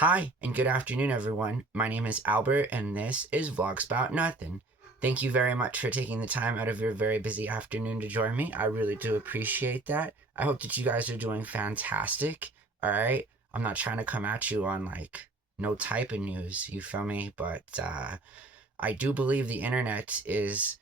Hi, and good afternoon, everyone. My name is Albert, and this is Vlogs About Nothing. Thank you very much for taking the time out of your very busy afternoon to join me. I really do appreciate that. I hope that you guys are doing fantastic. All right. I'm not trying to come at you on like no type of news, you feel me? But I do believe the internet is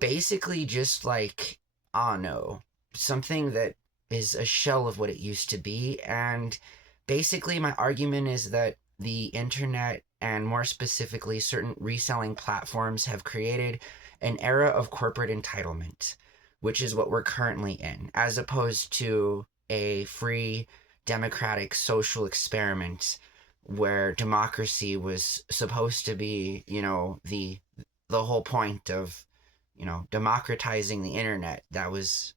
basically just like, I don't know, something that is a shell of what it used to be. And basically, my argument is that the internet, and more specifically, certain reselling platforms, have created an era of corporate entitlement, which is what we're currently in, as opposed to a free, democratic social experiment where democracy was supposed to be, the whole point of democratizing the internet. That was,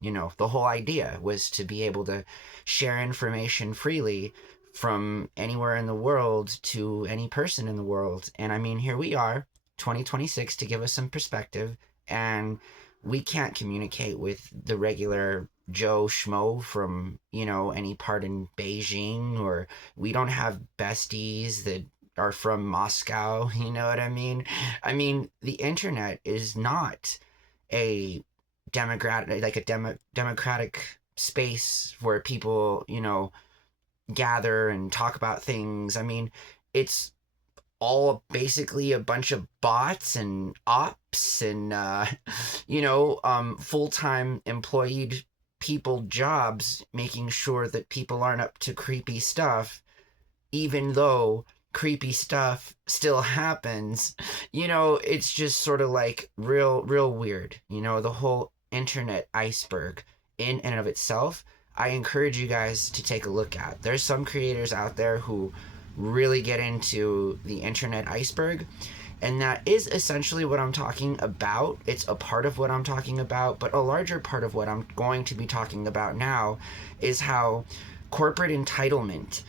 the whole idea was to be able to share information freely from anywhere in the world to any person in the world. And I mean, here we are, 2026, to give us some perspective, and we can't communicate with the regular Joe Schmo from, any part in Beijing, or we don't have besties that are from Moscow, you know what I mean? I mean, the internet is not a democratic space where people, gather and talk about things. I mean, it's all basically a bunch of bots and ops and full-time employed people jobs making sure that people aren't up to creepy stuff, even though creepy stuff still happens. It's just sort of like real weird. The whole internet iceberg in and of itself, I encourage you guys to take a look at. There's some creators out there who really get into the internet iceberg, and that is essentially what I'm talking about. It's a part of what I'm talking about, but a larger part of what I'm going to be talking about now is how corporate entitlement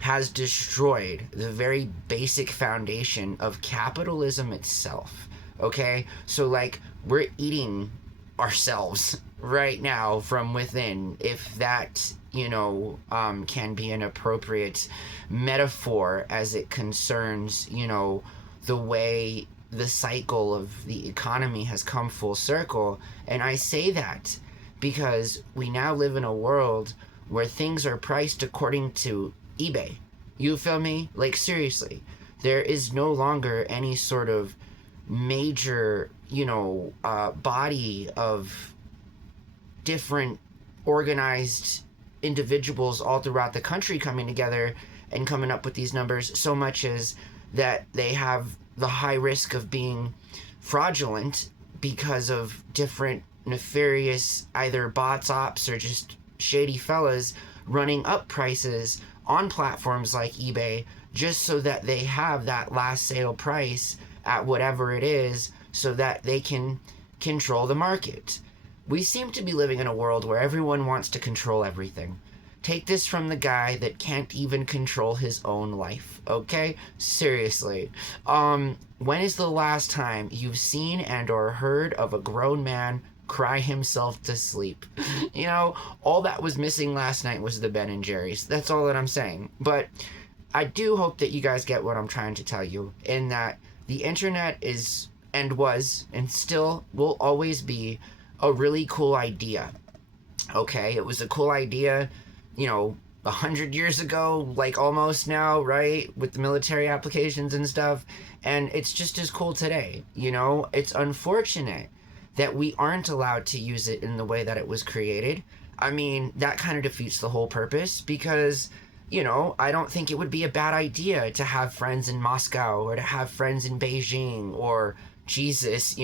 has destroyed the very basic foundation of capitalism itself. Okay? So, like, we're eating ourselves right now from within, if that, can be an appropriate metaphor as it concerns, the way the cycle of the economy has come full circle. And I say that because we now live in a world where things are priced according to eBay. You feel me? Like, seriously, there is no longer any sort of major, body of different organized individuals all throughout the country coming together and coming up with these numbers, so much as that they have the high risk of being fraudulent because of different nefarious either bots, ops, or just shady fellas running up prices on platforms like eBay just so that they have that last sale price at whatever it is so that they can control the market. We seem to be living in a world where everyone wants to control everything. Take this from the guy that can't even control his own life, okay? Seriously. When is the last time you've seen and or heard of a grown man cry himself to sleep? All that was missing last night was the Ben and Jerry's. That's all that I'm saying. But I do hope that you guys get what I'm trying to tell you, in that the internet is, and was, and still will always be, a really cool idea. Okay, it was a cool idea, 100 years ago, like almost now, right? With the military applications and stuff. And it's just as cool today. It's unfortunate that we aren't allowed to use it in the way that it was created. I mean, that kind of defeats the whole purpose because, I don't think it would be a bad idea to have friends in Moscow or to have friends in Beijing or Jesus,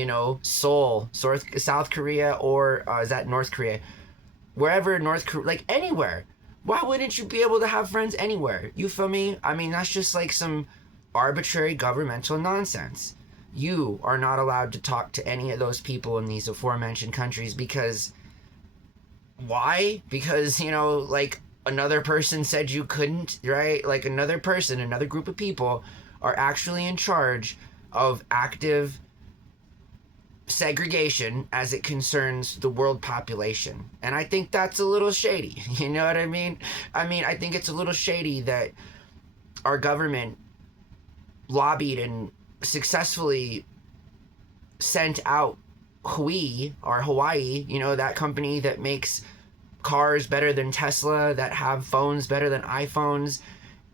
Seoul, South Korea, or is that North Korea? Wherever North Korea, like anywhere. Why wouldn't you be able to have friends anywhere? You feel me? I mean, that's just like some arbitrary governmental nonsense. You are not allowed to talk to any of those people in these aforementioned countries because why? Because, like another person said you couldn't, right? Like another person, another group of people are actually in charge of active segregation as it concerns the world population. And I think that's a little shady. You know what I mean? I think it's a little shady that our government lobbied and successfully sent out Hawaii, that company that makes cars better than Tesla, that have phones better than iPhones.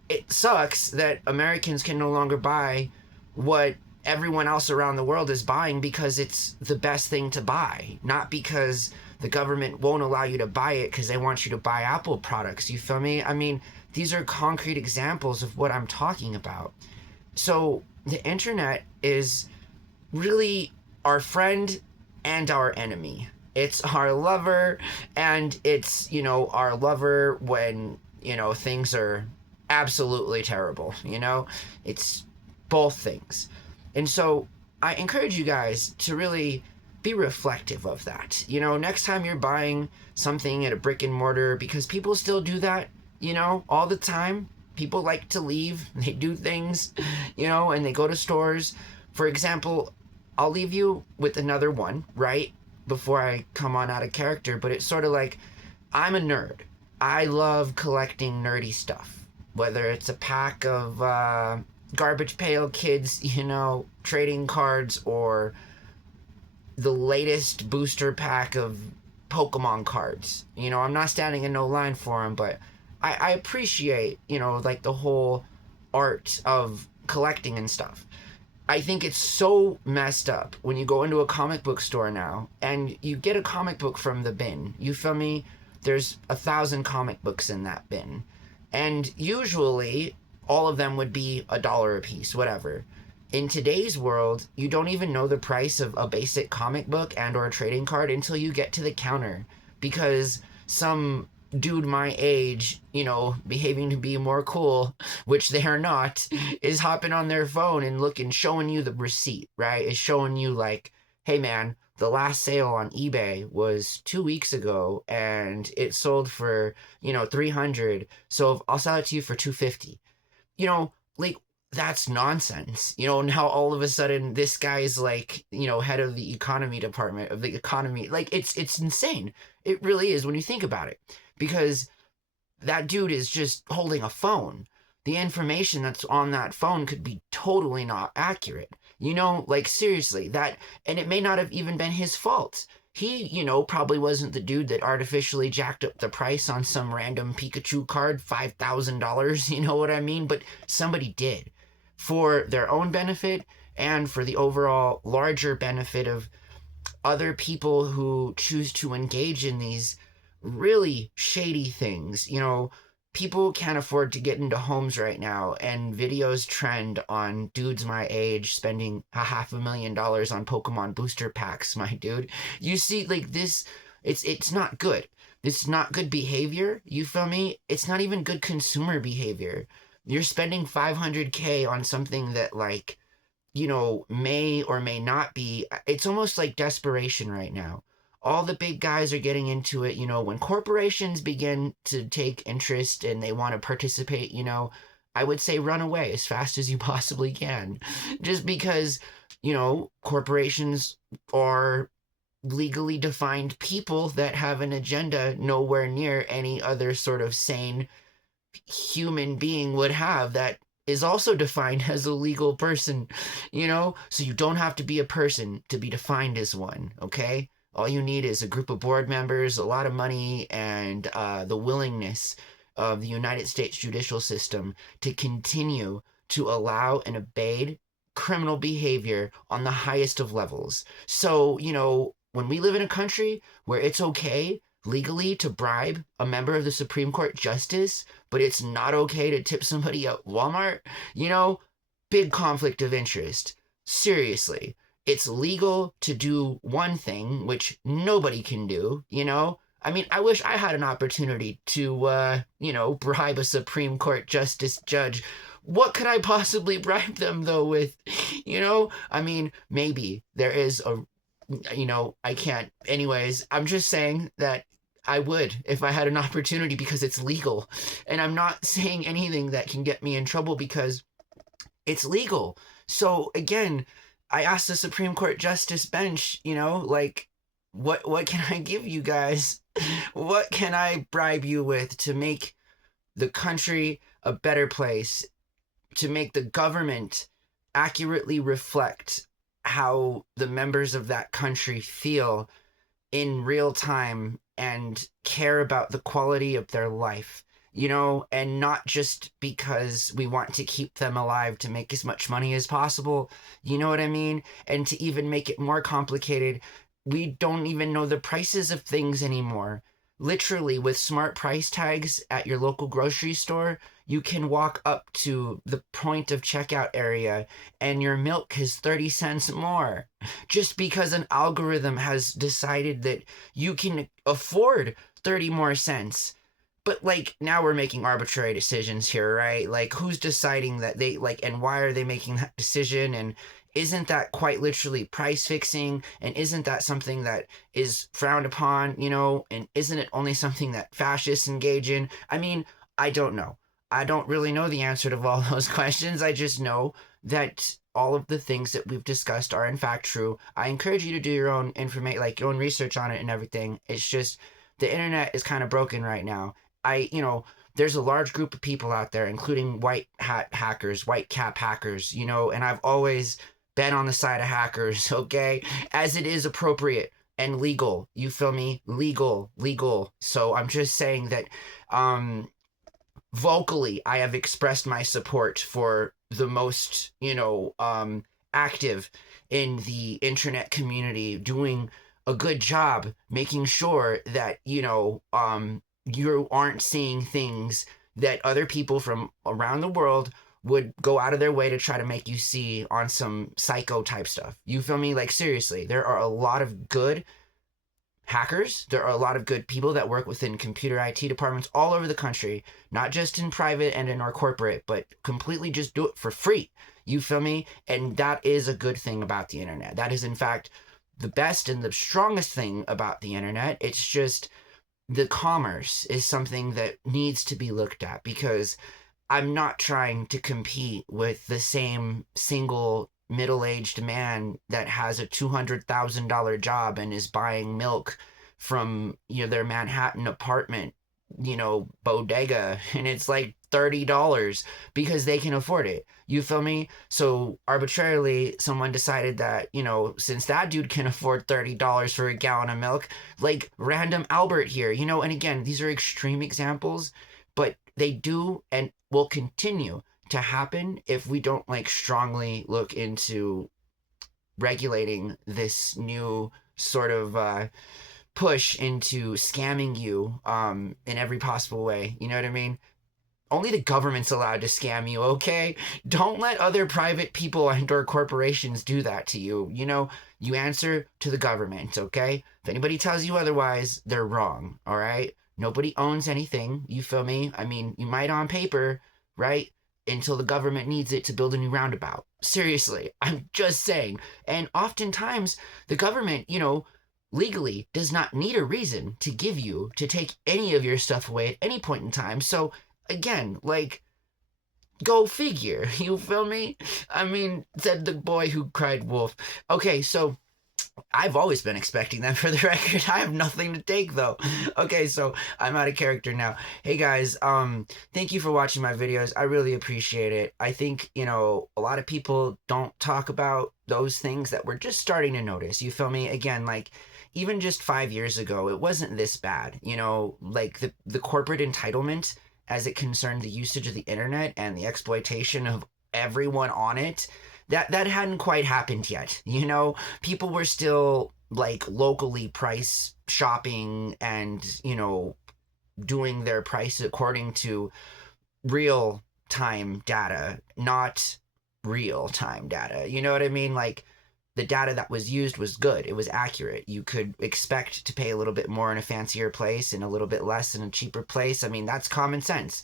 It sucks that Americans can no longer buy what everyone else around the world is buying because it's the best thing to buy, not because the government won't allow you to buy it because they want you to buy Apple products. You feel me? I mean, these are concrete examples of what I'm talking about. So the internet is really our friend and our enemy. It's our lover, and it's, our lover when, things are absolutely terrible, It's both things. And so I encourage you guys to really be reflective of that. Next time you're buying something at a brick and mortar, because people still do that, all the time. People like to leave, they do things, and they go to stores. For example, I'll leave you with another one, right? Before I come on out of character, but it's sort of like, I'm a nerd. I love collecting nerdy stuff, whether it's a pack of Garbage Pail Kids, trading cards, or the latest booster pack of Pokemon cards. I'm not standing in no line for them, but I appreciate, like the whole art of collecting and stuff. I think it's so messed up when you go into a comic book store now and you get a comic book from the bin. You feel me? There's 1,000 comic books in that bin. And usually all of them would be $1 a piece, whatever. In today's world, you don't even know the price of a basic comic book and or a trading card until you get to the counter, because some dude my age, behaving to be more cool, which they are not, is hopping on their phone and showing you the receipt, right? Is showing you like, hey man, the last sale on eBay was 2 weeks ago and it sold for, 300. So I'll sell it to you for 250. Like, that's nonsense. Now all of a sudden this guy is like, head of the economy department of the economy. Like, it's insane. It really is when you think about it, because that dude is just holding a phone. The information that's on that phone could be totally not accurate. Like, seriously, and it may not have even been his fault. He, probably wasn't the dude that artificially jacked up the price on some random Pikachu card, $5,000, you know what I mean? But somebody did, for their own benefit and for the overall larger benefit of other people who choose to engage in these really shady things. People can't afford to get into homes right now, and videos trend on dudes my age spending $500,000 on Pokemon booster packs, my dude. You see, like, this, it's not good. It's not good behavior. You feel me? It's not even good consumer behavior. You're spending $500K on something that, like, may or may not be. It's almost like desperation right now. All the big guys are getting into it. When corporations begin to take interest and they want to participate, I would say run away as fast as you possibly can. Just because, corporations are legally defined people that have an agenda nowhere near any other sort of sane human being would have, that is also defined as a legal person, So you don't have to be a person to be defined as one, okay? All you need is a group of board members, a lot of money, and the willingness of the United States judicial system to continue to allow and abate criminal behavior on the highest of levels. So, when we live in a country where it's okay legally to bribe a member of the Supreme Court justice, but it's not okay to tip somebody at Walmart, big conflict of interest. Seriously. It's legal to do one thing, which nobody can do, I mean, I wish I had an opportunity to, bribe a Supreme Court justice judge. What could I possibly bribe them, though, with, I mean, maybe there is I can't. Anyways, I'm just saying that I would if I had an opportunity, because it's legal. And I'm not saying anything that can get me in trouble because it's legal. So again, I asked the Supreme Court Justice bench, like, what can I give you guys? What can I bribe you with to make the country a better place? to make the government accurately reflect how the members of that country feel in real time and care about the quality of their life, and not just because we want to keep them alive to make as much money as possible. You know what I mean? And to even make it more complicated, we don't even know the prices of things anymore. Literally, with smart price tags at your local grocery store, you can walk up to the point of checkout area and your milk is 30 cents more just because an algorithm has decided that you can afford 30 more cents. But like now we're making arbitrary decisions here, right? Like who's deciding that they like, and why are they making that decision? And isn't that quite literally price fixing? And isn't that something that is frowned upon, And isn't it only something that fascists engage in? I mean, I don't know. I don't really know the answer to all those questions. I just know that all of the things that we've discussed are in fact true. I encourage you to do your own information, like your own research on it and everything. It's just the internet is kind of broken right now. There's a large group of people out there, including white hat hackers, white cap hackers, and I've always been on the side of hackers, okay? As it is appropriate and legal. You feel me? Legal. So I'm just saying that vocally I have expressed my support for the most, active in the internet community doing a good job making sure that, you aren't seeing things that other people from around the world would go out of their way to try to make you see on some psycho type stuff. You feel me? Like, seriously, there are a lot of good hackers. There are a lot of good people that work within computer IT departments all over the country, not just in private and in our corporate, but completely just do it for free. You feel me? And that is a good thing about the internet. That is, in fact, the best and the strongest thing about the internet. It's just the commerce is something that needs to be looked at, because I'm not trying to compete with the same single middle-aged man that has a $200,000 job and is buying milk from, their Manhattan apartment, bodega, and it's like $30 because they can afford it. You feel me? So arbitrarily, someone decided that, since that dude can afford $30 for a gallon of milk, like random Albert here, and again, these are extreme examples, but they do and will continue to happen if we don't like strongly look into regulating this new sort of push into scamming you in every possible way. You know what I mean? Only the government's allowed to scam you, okay? Don't let other private people and or corporations do that to you. You answer to the government, okay? If anybody tells you otherwise, they're wrong, all right? Nobody owns anything, you feel me? I mean, you might on paper, right? Until the government needs it to build a new roundabout. Seriously, I'm just saying. And oftentimes, the government, legally does not need a reason to take any of your stuff away at any point in time. So again, like, go figure. You feel me? I mean, said the boy who cried wolf. Okay, so I've always been expecting that, for the record. I have nothing to take though. Okay, so I'm out of character now. Hey guys, thank you for watching my videos. I really appreciate it. I think, a lot of people don't talk about those things that we're just starting to notice. You feel me? Again, like, even just 5 years ago, it wasn't this bad. Like the corporate entitlement as it concerned the usage of the internet and the exploitation of everyone on it, that hadn't quite happened yet. People were still like locally price shopping and, doing their price according to real time data, not real time data. You know what I mean? Like, the data that was used was good. It was accurate. You could expect to pay a little bit more in a fancier place and a little bit less in a cheaper place. I mean, that's common sense.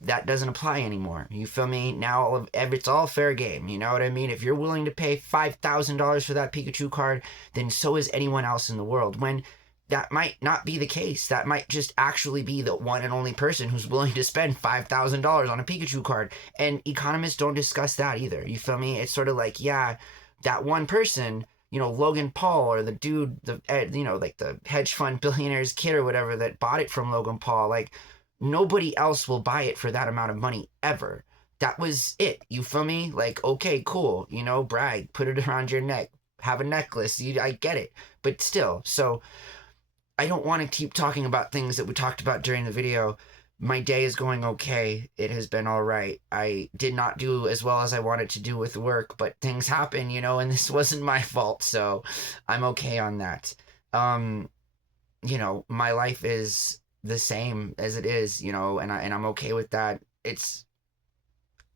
That doesn't apply anymore. You feel me? Now it's all fair game. You know what I mean? If you're willing to pay $5,000 for that Pikachu card, then so is anyone else in the world. When that might not be the case. That might just actually be the one and only person who's willing to spend $5,000 on a Pikachu card. And economists don't discuss that either. You feel me? It's sort of like, yeah, that one person, Logan Paul, or the dude, like the hedge fund billionaire's kid or whatever that bought it from Logan Paul, like, nobody else will buy it for that amount of money ever. that was it. You feel me? Like, okay, cool. You know, brag, put it around your neck, have a necklace. I get it. But still, so I don't want to keep talking about things that we talked about during the video. My day is going okay. It has been all right. I did not do as well as I wanted to do with work, but things happen, you know, and this wasn't my fault, so I'm okay on that. Um, you know, my life is the same as it is, you know, and I'm okay with that. It's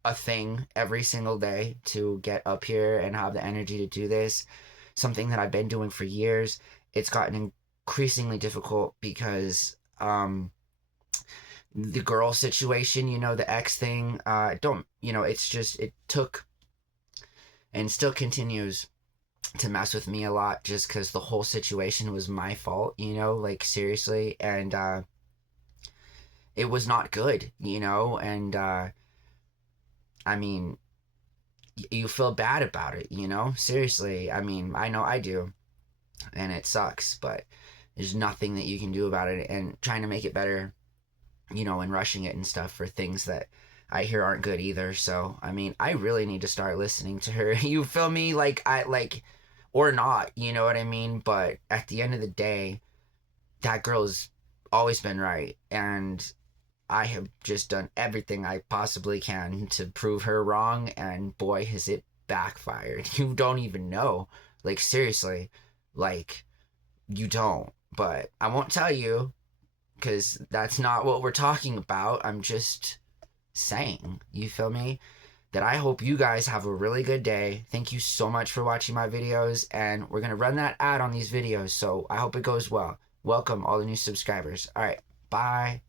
a thing every single day to get up here and have the energy to do this. Something that I've been doing for years. It's gotten increasingly difficult because the girl situation, you know, the ex thing, don't, you know, it's just, it took and still continues to mess with me a lot just because the whole situation was my fault, you know, like seriously. And it was not good, you know, and I mean, you feel bad about it, you know, seriously. I mean, I know I do, and it sucks, but there's nothing that you can do about it. And trying to make it better, you know, and rushing it and stuff for things that I hear aren't good either. So, I mean, I really need to start listening to her. You feel me? Like, or not, you know what I mean? But at the end of the day, that girl's always been right. And I have just done everything I possibly can to prove her wrong. And boy, has it backfired. You don't even know. Like, seriously. Like, you don't. But I won't tell you because that's not what we're talking about. I'm just saying, you feel me? That I hope you guys have a really good day. Thank you so much for watching my videos, and we're going to run that ad on these videos, so I hope it goes well. Welcome all the new subscribers. All right, bye.